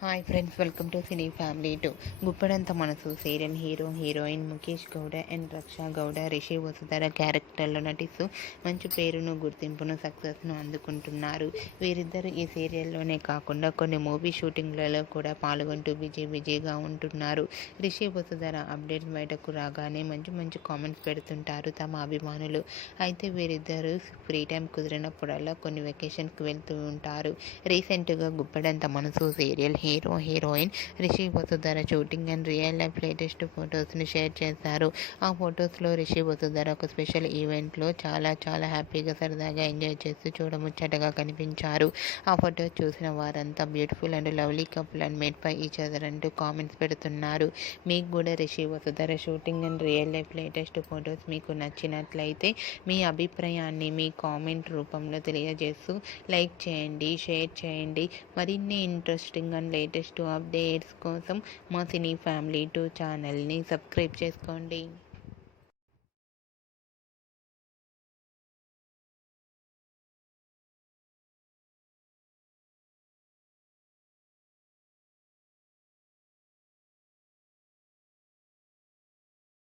Hi friends, welcome to cine family 2. గుప్పడంత మనసు serial hero heroine Mukesh Gowda and Raksha Gowda Rishi Vasudhara క్యారెక్టర్లో నటిస్తూ మంచి పేరును, గుర్తింపును, సక్సెస్ను అందుకుంటున్నారు. వీరిద్దరు ఈ సీరియల్లోనే కాకుండా కొన్ని మూవీ షూటింగ్లలో కూడా పాల్గొంటూ బిజీగా ఉంటున్నారు. రిషి వసుధర అప్డేట్స్ బయటకు రాగానే మంచి కామెంట్స్ పెడుతుంటారు తమ అభిమానులు. అయితే వీరిద్దరూ ఫ్రీ టైం కుదిరినప్పుడల్లా కొన్ని వెకేషన్స్కి వెళ్తూ ఉంటారు. రీసెంట్గా గుప్పడంత మనసు serial hero heroine Rishi Vasudhara shooting and real life latest ఫొటోస్ని షేర్ చేశారు. ఆ ఫొటోస్లో రిషి వసుధర ఒక స్పెషల్ ఈవెంట్లో చాలా హ్యాపీగా సరదాగా ఎంజాయ్ చేస్తూ చూడముచ్చటగా కనిపించారు. ఆ ఫొటోస్ చూసిన వారంతా beautiful and lovely couple and made by each other అంటూ కామెంట్స్ పెడుతున్నారు. మీకు కూడా Rishi Vasudhara shooting and real life latest photos మీకు నచ్చినట్లయితే మీ అభిప్రాయాన్ని మీ కామెంట్ రూపంలో తెలియజేస్తూ లైక్ చేయండి, షేర్ చేయండి. మరిన్ని ఇంట్రెస్టింగ్ అండ్ లేటెస్ట్ అప్డేట్స్ కోసం మా సినీ ఫ్యామిలీ 2 ఛానల్ని సబ్స్క్రైబ్ చేసుకోండి.